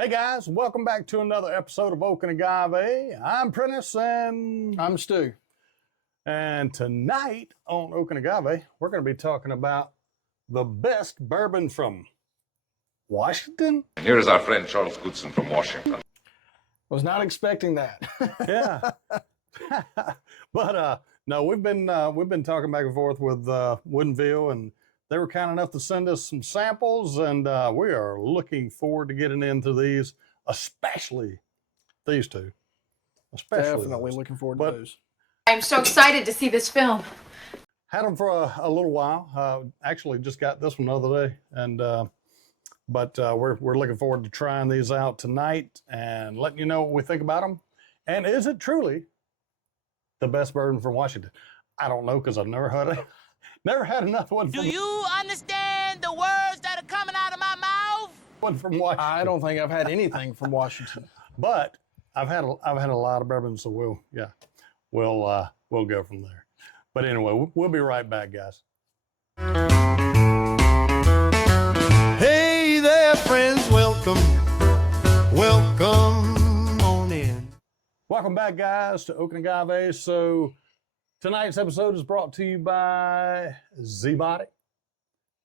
Hey guys, welcome back to another episode of Oak and Agave. I'm Prentice and I'm Stu. And tonight on Oak and Agave, we're going to be talking about the best bourbon from Washington. And here is our friend Charles Goodson from Washington. Was not expecting that. Yeah. But no, we've been talking back and forth with Woodinville, and they were kind enough to send us some samples, and we are looking forward to getting into these, especially these two. Definitely looking forward to those. I'm so excited to see this film. Had them for a little while. Actually, just got this one the other day, and but we're looking forward to trying these out tonight and letting you know what we think about them. And is it truly the best bourbon from Washington? I don't know, because I've never had it. Never had another one. Do you understand the words that are coming out of my mouth? One from Washington. I don't think I've had anything from Washington. But I've had a lot of bourbon, so we'll go from there. But anyway, we'll be right back, guys. Hey there, friends, welcome on in. Welcome back, guys, to Oak and Agave. So tonight's episode is brought to you by Zbotic.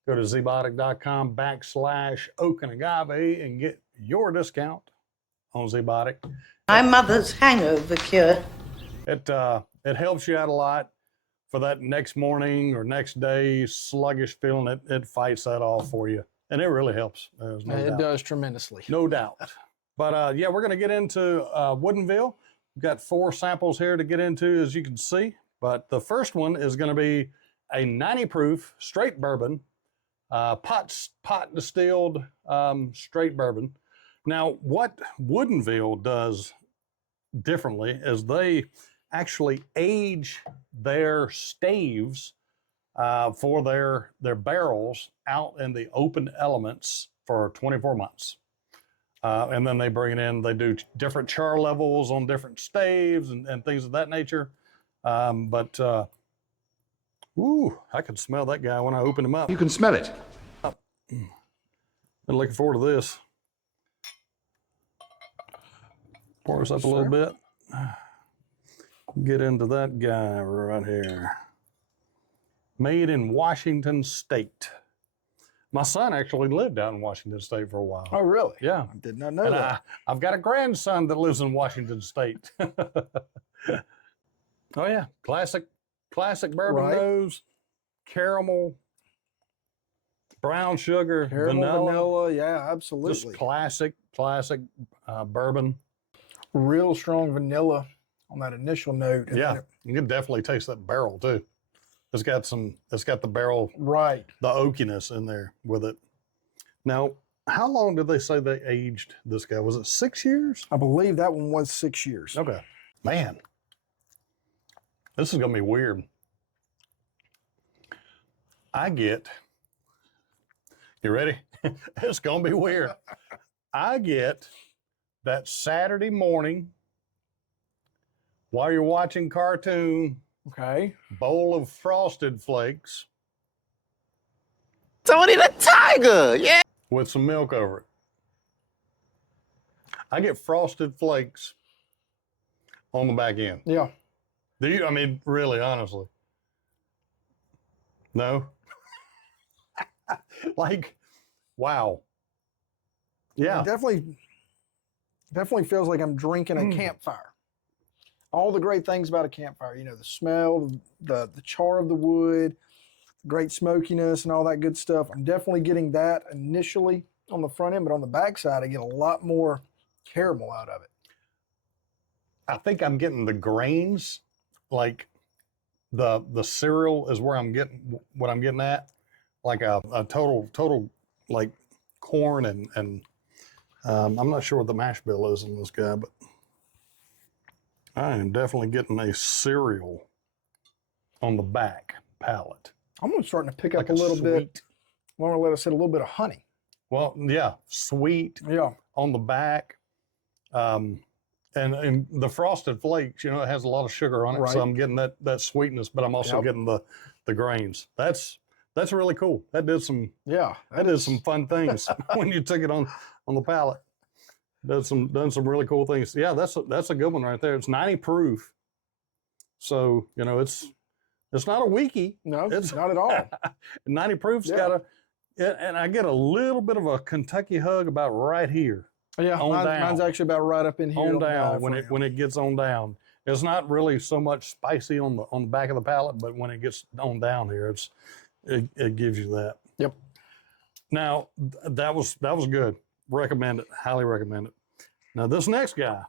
Go to zbotic.com/Oak and Agave and get your discount on Zbotic. My mother's hangover cure. It helps you out a lot for that next morning or next day sluggish feeling. It fights that off for you, and it really helps. There's no It doubt. does tremendously. No doubt. But yeah, we're going to get into Woodinville. We've got 4 samples here to get into, as you can see. But the first one is going to be a 90 proof straight bourbon, pot distilled straight bourbon. Now, what Woodinville does differently is they actually age their staves for their barrels out in the open elements for 24 months. And then they bring it in, they do different char levels on different staves and things of that nature. Ooh, I could smell that guy when I opened him up. You can smell it. Been looking forward to this. Pour us up a little bit. Get into that guy right here. Made in Washington State. My son actually lived out in Washington State for a while. Oh, really? Yeah. I did not know And that. I've got a grandson that lives in Washington State. Oh yeah, classic bourbon Right. nose, caramel, brown sugar, Caramel, vanilla, yeah, just absolutely. classic bourbon. Real strong vanilla on that initial note. And Yeah, then you can definitely taste that barrel too. It's got the barrel, right. the oakiness in there with it. Now, how long did they say they aged this guy? Was it 6 years? I believe that one was 6 years. Okay, man. This is going to be weird. You ready? It's going to be weird. I get that Saturday morning while you're watching cartoon, Okay. bowl of Frosted Flakes Tony the Tiger, yeah. with some milk over it. I get Frosted Flakes on the back end. Yeah. Do you? I mean, really, honestly. No? Like, wow. Yeah. It definitely feels like I'm drinking a campfire. All the great things about a campfire, you know, the smell, the char of the wood, great smokiness and all that good stuff. I'm definitely getting that initially on the front end, but on the back side, I get a lot more caramel out of it. I think I'm getting the grains, like the cereal is where I'm getting what I'm getting at, like a total like corn and I'm not sure what the mash bill is in this guy, but I am definitely getting a cereal on the back palate. I'm starting to pick up Like a little bit. sweet. I want to let us hit a little bit of honey. Well, yeah, sweet Yeah. on the back. And the Frosted Flakes, you know, it has a lot of sugar on it, Right. so I'm getting that sweetness, but I'm also Yep. getting the grains. That's really cool. That did some Yeah. fun things when you took it on the palate. done some really cool things. Yeah, that's a good one right there. It's 90 proof. So, you know, it's not a weakie. No, It's not at all. 90 proof's Yeah. and I get a little bit of a Kentucky hug about right here. Yeah, On down. mine's actually about right up in here. On the down diaphragm. when it gets on down. It's not really so much spicy on the back of the palate, but when it gets on down here, it gives you that. Yep. Now that was good. Recommend it. Highly recommend it. Now this next guy,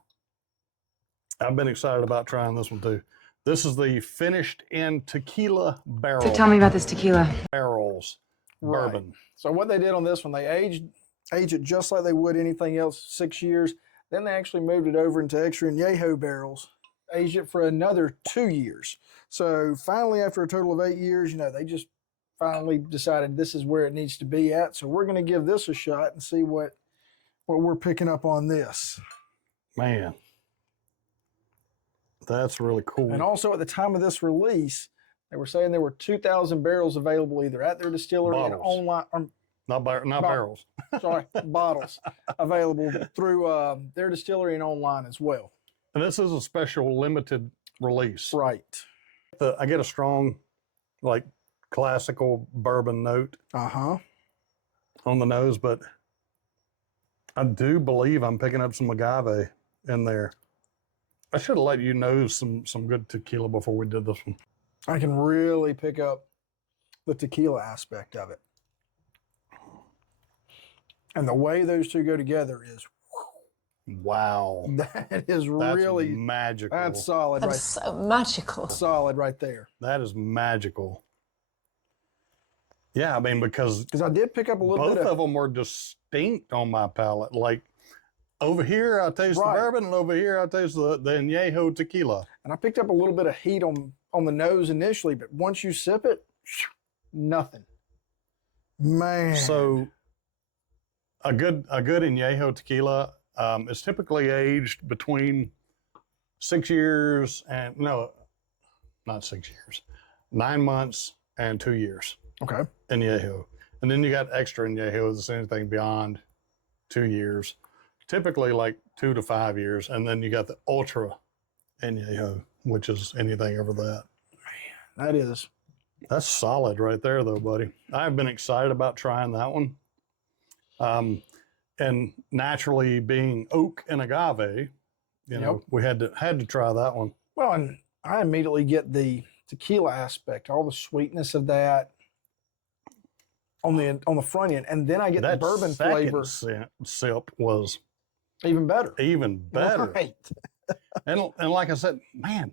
I've been excited about trying this one too. This is the finished in tequila barrel. So tell me about this tequila. Barrels Right. bourbon. So what they did on this one, they aged it just like they would anything else, 6 years. Then they actually moved it over into extra añejo barrels, aged it for another 2 years. So finally, after a total of 8 years, you know, they just finally decided this is where it needs to be at. So we're going to give this a shot and see what we're picking up on this. Man, that's really cool. And also at the time of this release, they were saying there were 2,000 barrels available either at their distillery and Bottles. online. Not barrels. Sorry, bottles available through their distillery and online as well. And this is a special limited release. Right. I get a strong, like, classical bourbon note Uh-huh. on the nose, but I do believe I'm picking up some agave in there. I should have let you know some good tequila before we did this one. I can really pick up the tequila aspect of it. And the way those two go together is, Wow. that is That's really, magical. that's solid right, so magical. solid right there. That is magical. Yeah, I mean, because Because I did pick up a little both bit of them were distinct on my palate. Like, over here, I taste Right. the bourbon, and over here, I taste the añejo tequila. and I picked up a little bit of heat on the nose initially, but once you sip it, nothing. Man. So, a good añejo tequila is typically aged between 6 years and no, not 6 years, 9 months and 2 years. Okay. Añejo, and then you got extra añejo. That's anything beyond 2 years, typically like 2 to 5 years, and then you got the ultra añejo, which is anything over that. That is. That's solid right there, though, buddy. I've been excited about trying that one. And naturally, being oak and agave, you know, we had to try that one. Well, and I immediately get the tequila aspect, all the sweetness of that on the front end, and then I get the That bourbon second flavor sip was even better. even better. Right. And like I said, man,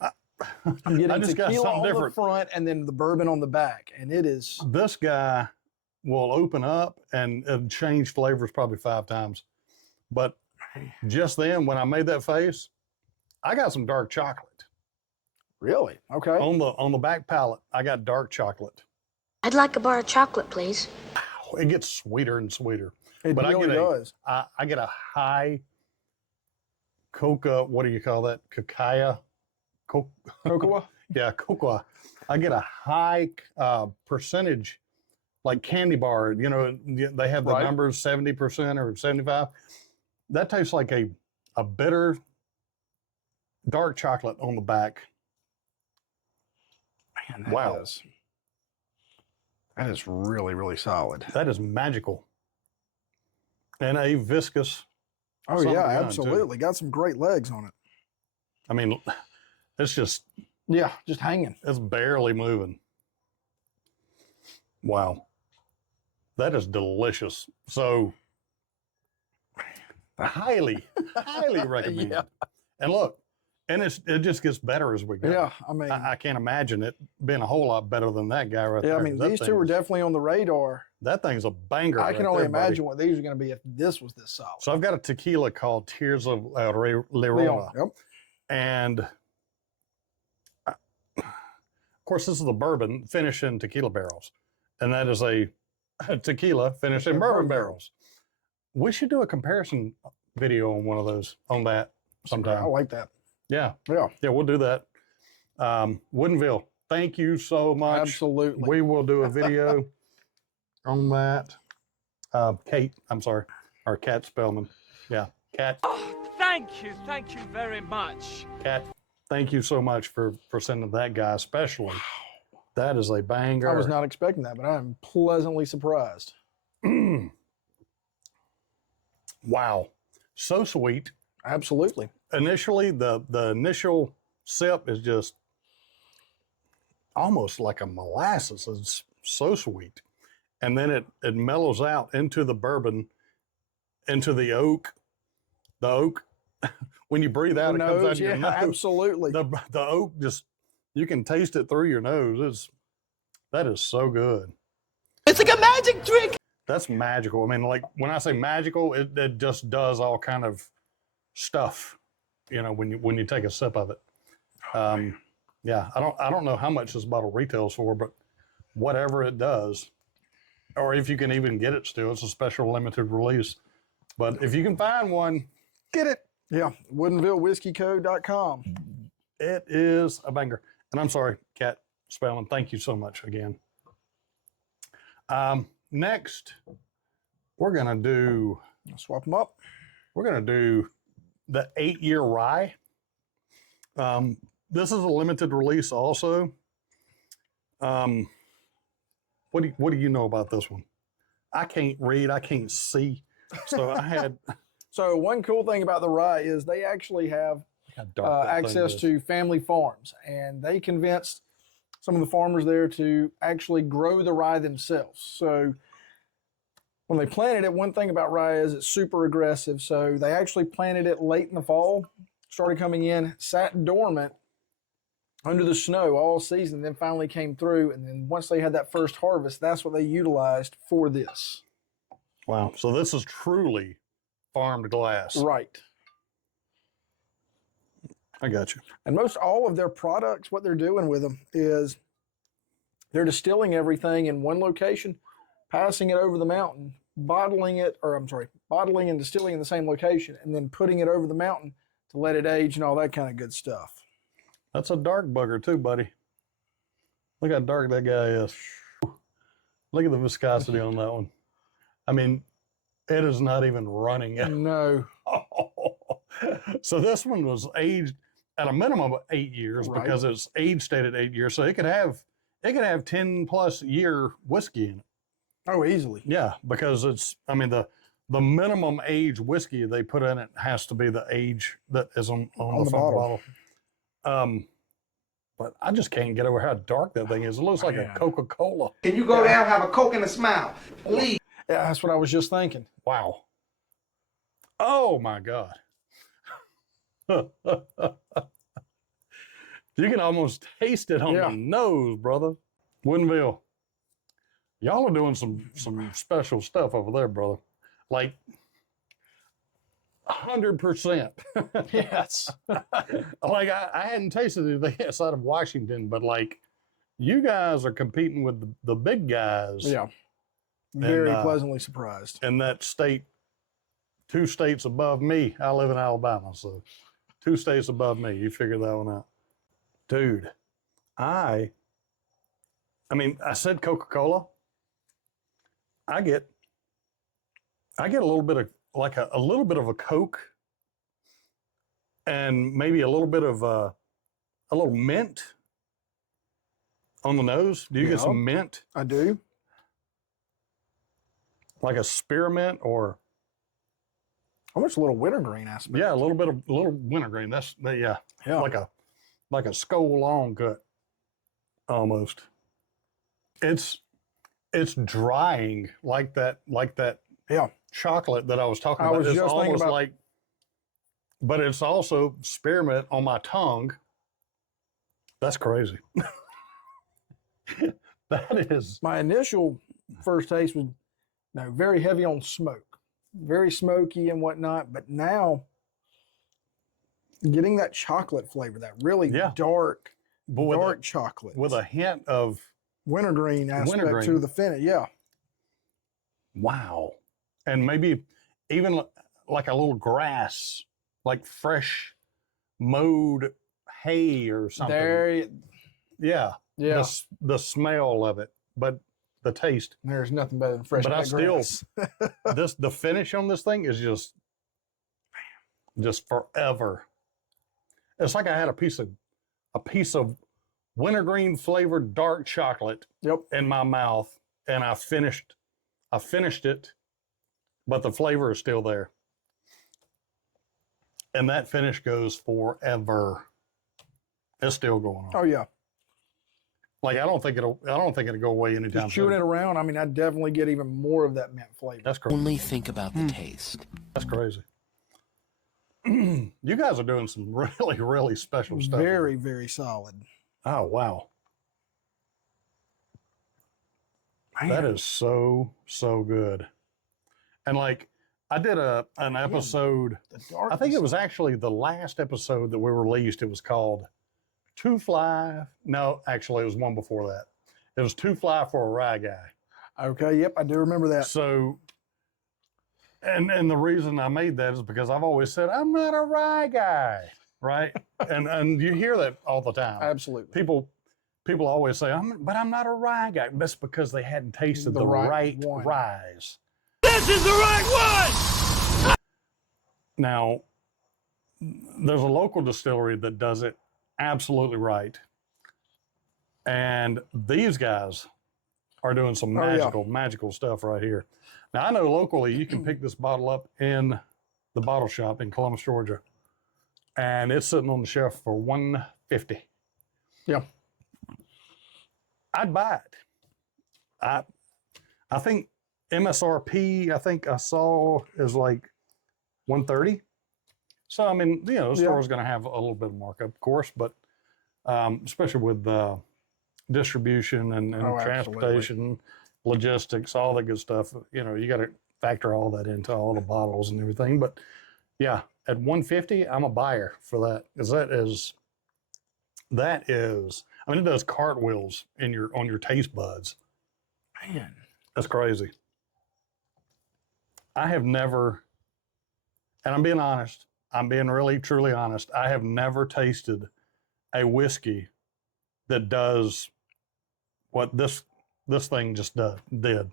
I'm getting I just got tequila something on different. the front and then the bourbon on the back, and it is This guy will open up and change flavors probably 5 times. But just then, when I made that face, I got some dark chocolate really okay. on the back palate. I got dark chocolate. I'd like a bar of chocolate, please. It gets sweeter and sweeter. It but really does. I get a high coca. What do you call that? Cacao. Cocoa. Yeah, cocoa. I get a high percentage, like candy bar. You know, they have the Right. numbers 70% or 75. That tastes like a bitter dark chocolate on the back. Man, that Wow. that is really, really solid. That is magical. And a viscous. Oh Something yeah, behind, too. absolutely. Got some great legs on it. I mean, it's just, Yeah, just hanging. it's barely moving. Wow. That is delicious. So, highly recommend. Yeah. And look, and it just gets better as we go. Yeah, I mean, I can't imagine it being a whole lot better than that guy right yeah, there. I mean, That these two thing were is- definitely on the radar. That thing's a banger. I can right only there, buddy. imagine what these are going to be if this was this solid. So I've got a tequila called Tears of Leona. Leon, yep. And of course, this is the bourbon finished in tequila barrels. And that is a tequila finished in bourbon barrels. We should do a comparison video on one of those, on that sometime. I like that. Yeah. Yeah, Yeah, we'll do that. Woodinville, thank you so much. absolutely. We will do a video on that. Kate, I'm sorry. Or Cat Spellman. Yeah, Cat. Thank you very much. Cat, thank you so much for sending that guy especially. That is a banger. I was not expecting that, but I'm pleasantly surprised. Wow. So sweet. Absolutely. Initially, the initial sip is just almost like a molasses. It's so sweet. And then it mellows out into the bourbon, into the oak. The oak, when you breathe out, it comes out of your nose. Absolutely. The oak just, you can taste it through your nose. That is so good. It's like a magic trick. That's magical. I mean, like when I say magical, it just does all kind of stuff, you know, when you take a sip of it. Yeah, I don't know how much this bottle retails for, but whatever it does, or if you can even get it still, it's a special limited release. But if you can find one, get it. Yeah, WoodinvilleWhiskeyCo.com. It is a banger. And I'm sorry, Cat Spellman, thank you so much again. Next, we're gonna do. Swap them up. We're gonna do the 8-year rye. This is a limited release also. What do you know about this one? I can't read, I can't see. So I had. So one cool thing about the rye is they actually have access to family farms, and they convinced some of the farmers there to actually grow the rye themselves. So when they planted it, one thing about rye is it's super aggressive. So they actually planted it late in the fall, started coming in, sat dormant under the snow all season, then finally came through. And then once they had that first harvest, that's what they utilized for this. Wow. So this is truly farmed glass. Right. I got you. And most all of their products, what they're doing with them is they're distilling everything in one location, passing it over the mountain, bottling and distilling in the same location, and then putting it over the mountain to let it age and all that kind of good stuff. That's a dark bugger too, buddy. Look how dark that guy is. Look at the viscosity on that one. I mean, it is not even running. No. So this one was aged at a minimum of 8 years, Right. because it's age stated 8 years. So it could have 10+ year whiskey in it. Oh, easily. Yeah, because the minimum age whiskey they put in it has to be the age that is on the front bottle. But I just can't get over how dark that thing is. It looks like a Coca-Cola. Can you go down, have a Coke and a smile? Please. Yeah, that's what I was just thinking. Wow. Oh my God. You can almost taste it on the nose, brother. Woodinville, y'all are doing some special stuff over there, brother. Like 100%. Yes. Like I hadn't tasted anything outside of Washington, but like you guys are competing with the big guys. Yeah. Very And, pleasantly surprised. in that state, 2 states above me. I live in Alabama, so 2 states above me. You figure that one out. Dude, I said Coca-Cola. I get a little bit of a little bit of a Coke, and maybe a little bit of a little mint on the nose. Do you get some mint? I do. Like a spearmint or Almost a little wintergreen aspect. yeah, a little wintergreen. Yeah. Like a skull long cut almost. It's drying like that Yeah. chocolate that I was talking I about. was It's just thinking almost about- like, but it's also spearmint on my tongue. That's crazy. That is. My initial first taste was very heavy on smoke, very smoky and whatnot. But now, getting that chocolate flavor, that really dark chocolate with a hint of wintergreen aspect wintergreen. to the finish. Yeah, wow. And maybe even like a little grass, like fresh mowed hay or something. there. Yeah. Yeah, The smell of it, but the taste. There's nothing better than fresh But I cut still, grass. the finish on this thing is just forever. It's like I had a piece of wintergreen flavored dark chocolate Yep. in my mouth, and I finished it, but the flavor is still there. And that finish goes forever. It's still going on. Oh yeah. Like I don't think it'll go away anytime Just chewing soon. it around. I mean, I definitely get even more of that mint flavor. That's crazy. Only think about the taste. That's crazy. You guys are doing some really, really special stuff. Very, very solid. Oh wow. Man. That is so good. And like I did an episode. The darkness. I think it was actually the last episode that we released. It was called Two Fly. No, actually, it was one before that. It was Two Fly for a Rye Guy. Okay. Yep, I do remember that. So, and the reason I made that is because I've always said I'm not a rye guy, right? and you hear that all the time. Absolutely. People always say but I'm not a rye guy. That's because they hadn't tasted The the right right one. This ryes. is the right one! Now, there's a local distillery that does it absolutely right. And these guys are doing some Oh, yeah. magical stuff right here. Now, I know locally you can pick this bottle up in the bottle shop in Columbus, Georgia, and it's sitting on the shelf for $150. Yeah. I'd buy it. I think MSRP, I think I saw is like $130. So, I mean, the store's going to have a little bit of markup, of course, but especially with distribution and transportation, logistics, all that good stuff, you got to factor all that into all the bottles and everything. But yeah, at $150, I'm a buyer for that, because that is, I mean, it does cartwheels on your taste buds. Man. That's crazy. I have never, and I'm being honest, I'm being really, truly honest, I have never tasted a whiskey that does what this thing just did.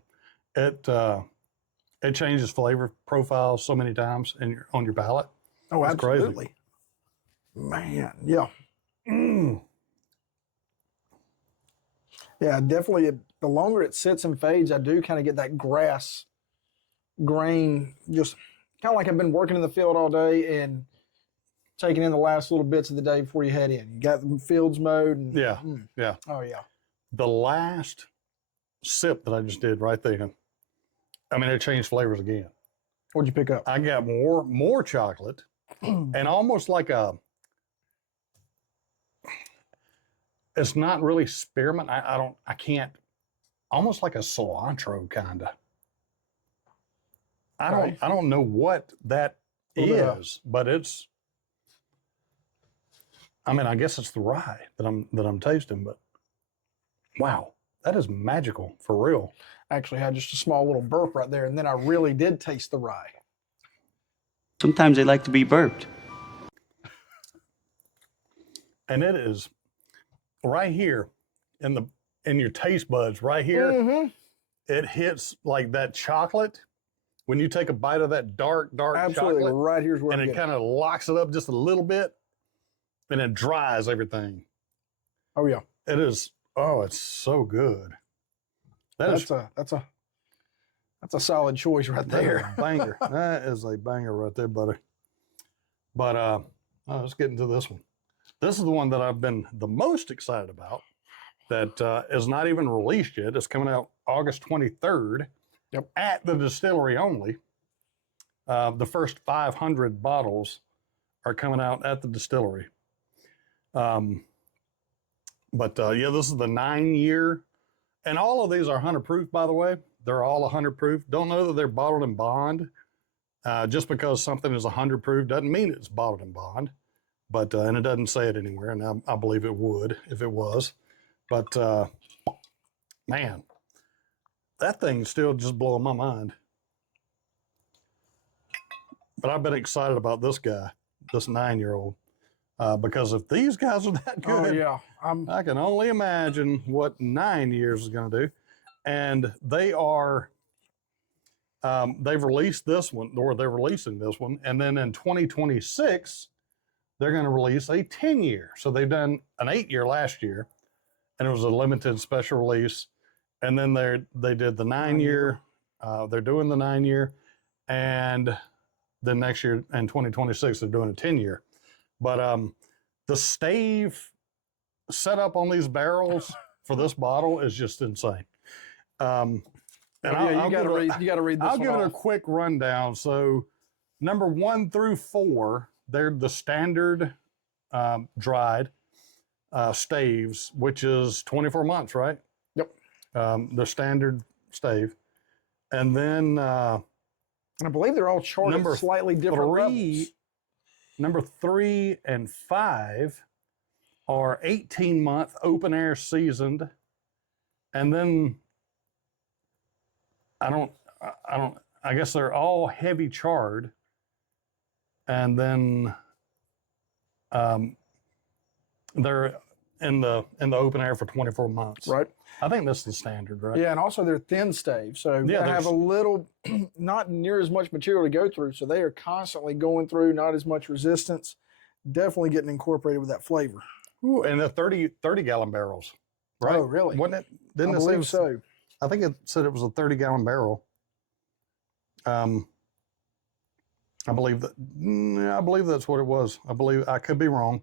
It changes flavor profiles so many times on your palate. Oh, That's crazy. absolutely. Man, yeah. Yeah, definitely. The longer it sits and fades, I do kind of get that grass grain, just kind of like I've been working in the field all day and taking in the last little bits of the day before you head in. You got the fields mowed. And, Yeah, yeah. Oh, yeah. The last sip that I just did right there, I mean, it changed flavors again. What'd you pick up? I got more chocolate and almost like it's not really spearmint. I can't, almost like a cilantro kind of. I don't know what that is, but it's, I mean, I guess it's the rye that I'm tasting, but wow, that is magical for real. Actually had just a small little burp right there, and then I really did taste the rye. Sometimes they like to be burped. And it is right here in your taste buds, right here. Mm-hmm. It hits like that chocolate. When you take a bite of that dark Absolutely. chocolate, Right here's where and I'm it getting. kind of locks it up just a little bit, and it dries everything. Oh, yeah. It is. Oh, it's so good. That's a solid choice right That is there. a banger. That is a banger right there, buddy. But let's get into this one. This is the one that I've been the most excited about. That is not even released yet. It's coming out August 23rd. Yep. At the distillery only. The first 500 bottles are coming out at the distillery. Yeah, this is the 9-year, and all of these are 100 proof, by the way. They're all 100 proof. Don't know that they're bottled in bond. Just because something is 100 proof doesn't mean it's bottled in bond. But and it doesn't say it anywhere, and I believe it would if it was. But man, that thing's still just blowing my mind. But I've been excited about this guy, this 9-year-old, because if these guys are that good, Oh, yeah. I can only imagine what 9 years is going to do. and they are they've released this one, or they're releasing this one, and then in 2026 they're going to release a 10-year. So they've done an 8-year last year, and it was a limited special release, and then they did the 9-year. They're doing the 9-year, and then next year in 2026 they're doing a 10-year. But the stave setup on these barrels for this bottle is just insane. And you got to read this. I'll give it a quick rundown. So, number 1 through 4, they're the standard dried staves, which is 24 months, right? Yep. The standard stave, and then I believe they're all charted at slightly different levels. Number 3 and 5 are 18-month open air seasoned, and then I guess they're all heavy charred, and then they're in the open air for 24 months. Right. I think that's the standard, right? Yeah, and also they're thin stave, so Yeah, they have a little, not near as much material to go through, so they are constantly going through, not as much resistance, definitely getting incorporated with that flavor. Ooh, and the 30-gallon barrels, right? Oh, really? Wasn't it? Didn't I it say it believe was- so. I think it said it was a 30-gallon barrel. I believe that's what it was. I could be wrong.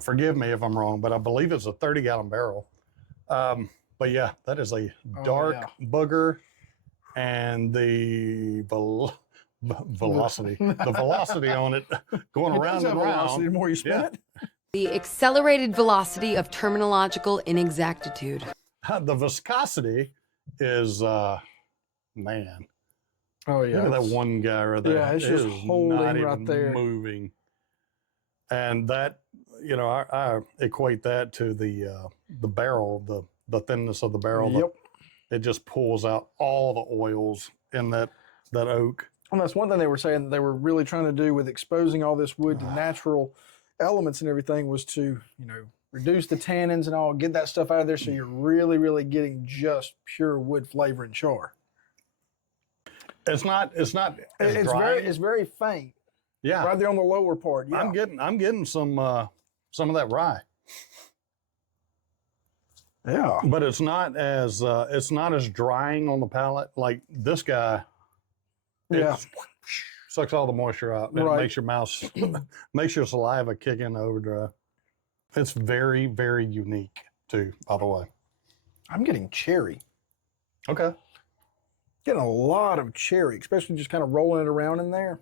Forgive me if I'm wrong, but I believe it's a 30-gallon barrel. But yeah, that is a dark booger, and the velocity, the velocity on it going around and Velocity, the around. more you spin it. The accelerated velocity of terminological inexactitude. The viscosity is, man. Oh yeah, Look at that one guy right there. Yeah, it's It just is holding not right even there. moving. And that, I equate that to the barrel, the thinness of the barrel. Yep. It just pulls out all the oils in that oak. And that's one thing they were saying that they were really trying to do with exposing all this wood to natural elements and everything was to, reduce the tannins and all, get that stuff out of there so you're really, really getting just pure wood flavor and char. It's not as dry. It's very faint. Yeah. Right there on the lower part. Yeah. I'm getting some of that rye. Yeah. But it's not as drying on the palate like this guy. Yeah. It sucks all the moisture out. And Right. It makes your mouth, makes your saliva kick in overdrive. It's very, very unique too, by the way. I'm getting cherry. Okay. Getting a lot of cherry, especially just kind of rolling it around in there.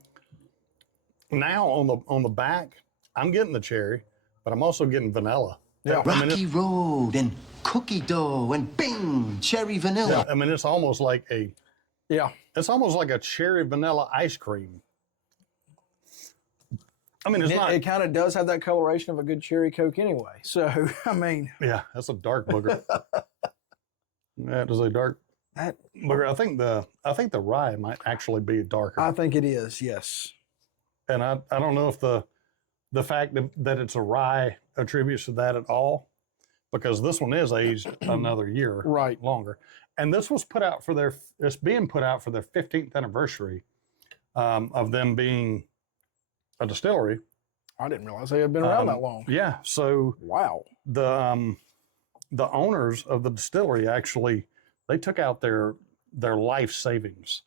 Now on the back, I'm getting the cherry, but I'm also getting vanilla. Yeah. Rocky Road and cookie dough and bing, cherry vanilla. I mean, it's almost like a cherry vanilla ice cream. I mean, it's not. It kind of does have that coloration of a good cherry Coke anyway. So, I mean. Yeah, that's a dark booger. That is a dark booger. I think the rye might actually be darker. I think it is, yes. And I don't know if the fact that it's a rye attributes to that at all, because this one is aged another year longer. And this was it's being put out for their 15th anniversary of them being a distillery. I didn't realize they had been around that long. Yeah. So wow. The owners of the distillery actually, they took out their life savings,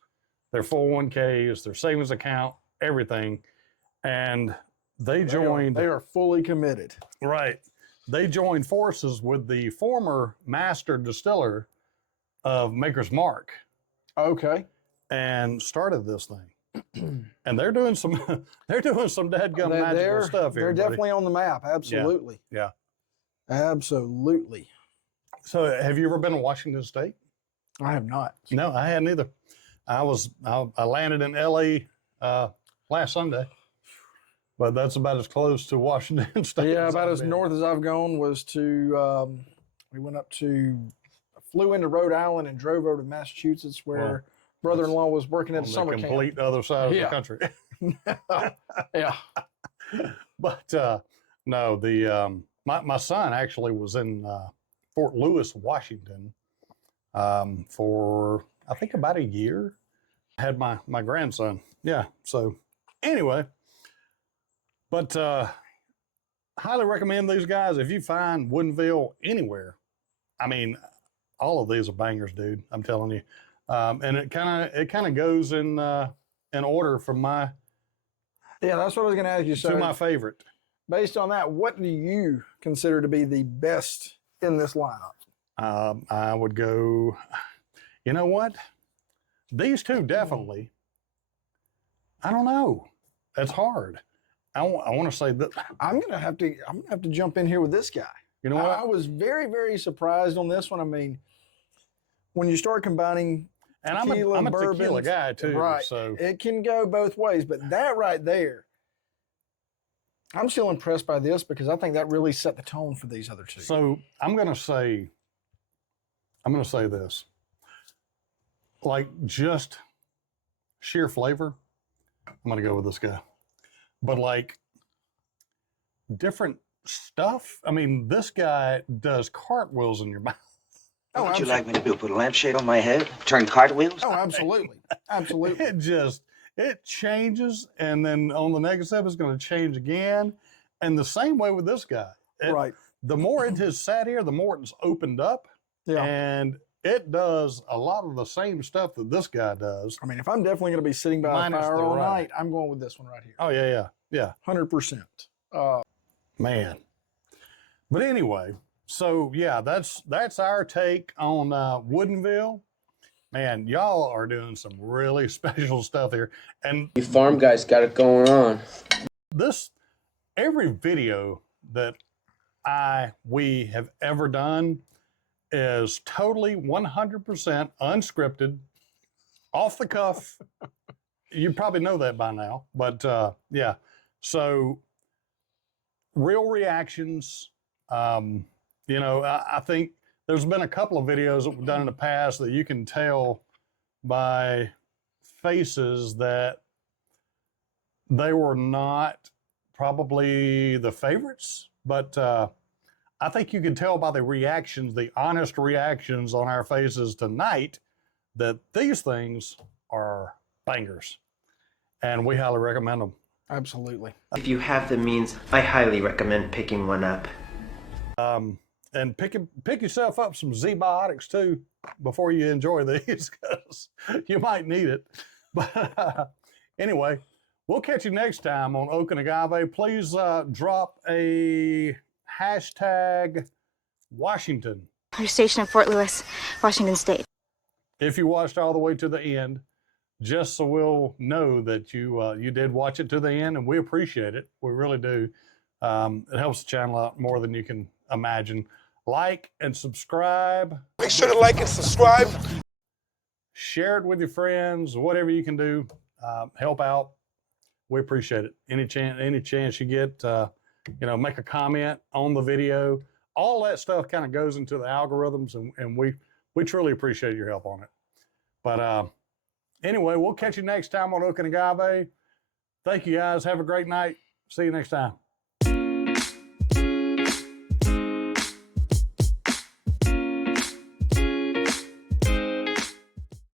their 401ks, their savings account, everything. And they joined. They are fully committed. Right. They joined forces with the former master distiller of Maker's Mark. Okay. And started this thing. And they're doing some dadgum magical stuff here. They're definitely on the map. Absolutely. Yeah. Absolutely. So have you ever been to Washington State? I have not. No, I hadn't either. I landed in LA last Sunday. But that's about as close to Washington State. Yeah, about as north as I've gone was to, we flew into Rhode Island and drove over to Massachusetts where brother-in-law was working at a summer camp. The complete other side of the country. Yeah. But no, my son actually was in Fort Lewis, Washington for, I think, about a year. I had my grandson. Yeah. So anyway, but highly recommend these guys. If you find Woodinville anywhere, I mean, all of these are bangers, dude. I'm telling you. And it kind of goes in order from my that's what I was going to ask you. So, to my favorite. based on that, what do you consider to be the best in this lineup? I would go, you know what? These two definitely. I don't know. That's hard. I want to say that I'm gonna have to jump in here with this guy. You know what? I was very, very surprised on this one. I mean, when you start combining And tequila I'm a bourbons, tequila guy too, right? so It can go both ways, but that right there, I'm still impressed by this because I think that really set the tone for these other two. So I'm gonna say this, like just sheer flavor. I'm gonna go with this guy, but like different stuff. I mean, this guy does cartwheels in your mouth. Oh, What would you like me to do? Put a lampshade on my head? Turn cartwheels? Oh, absolutely, absolutely. It changes, and then on the next step, it's going to change again, and the same way with this guy. Right. The more it has sat here, the more it's opened up, Yeah. and it does a lot of the same stuff that this guy does. I mean, if I'm definitely going to be sitting by a Minus fire the all rye. night, I'm going with this one right here. Oh yeah. 100%. Man. But anyway, so yeah, that's our take on Woodinville. Man, y'all are doing some really special stuff here. And You farm guys got it going on. Every video that we have ever done is totally 100% unscripted, off the cuff. You probably know that by now, but yeah. So real reactions. You know, I think there's been a couple of videos that we've done in the past that you can tell by faces that they were not probably the favorites, but I think you can tell by the reactions, the honest reactions on our faces tonight, that these things are bangers, and we highly recommend them. Absolutely. If you have the means, I highly recommend picking one up. And pick yourself up some Z-Biotics too before you enjoy these, because you might need it. But anyway, we'll catch you next time on Oak and Agave. Please drop a hashtag Washington We're stationed at Fort Lewis, Washington State. if you watched all the way to the end, just so we'll know that you did watch it to the end, and we appreciate it. We really do. It helps the channel out more than you can imagine. Like and subscribe. Make sure to like and subscribe. Share it with your friends. Whatever you can do, help out. We appreciate it. Any chance you get, make a comment on the video. All that stuff kind of goes into the algorithms, and we truly appreciate your help on it. But anyway, we'll catch you next time on Oak and Agave. Thank you guys. Have a great night. See you next time.